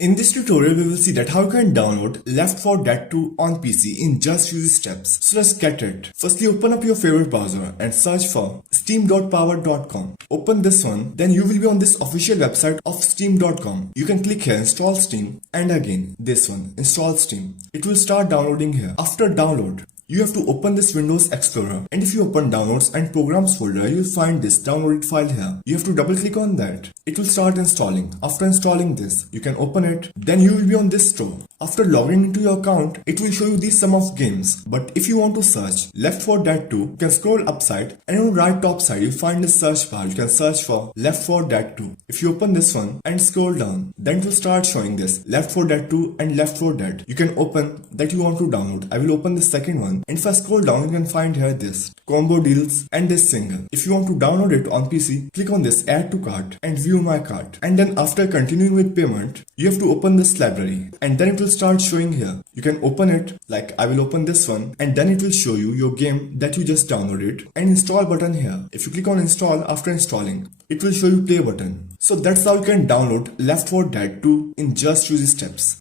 In this tutorial, we will see that how you can download Left 4 Dead 2 on PC in just few steps. So let's get it. Firstly, open up your favorite browser and search for steam.power.com. Open this one, then you will be on this official website of steam.com. You can click here, install Steam, and again this one, install Steam. It will start downloading here. After download, you have to open this Windows Explorer, and if you open Downloads and Programs folder, you will find this downloaded file here. You have to double click on that. It will start installing. After installing this, you can open it. Then you will be on this store. After logging into your account, it will show you the sum of games. But if you want to search Left 4 Dead 2, you can scroll upside, and on right top side, you find the search bar. You can search for Left 4 Dead 2. If you open this one and scroll down, then it will start showing this Left 4 Dead 2 and Left 4 Dead. You can open that you want to download. I will open the second one. And if I scroll down, you can find here this combo deals and this single. If you want to download it on PC, click on this add to cart and view my cart. And then after continuing with payment, you have to open this library, and then it will start showing here. You can open it, like I will open this one, and then it will show you your game that you just downloaded and install button here. If you click on install after installing, it will show you play button. So that's how you can download Left 4 Dead 2 in just few steps.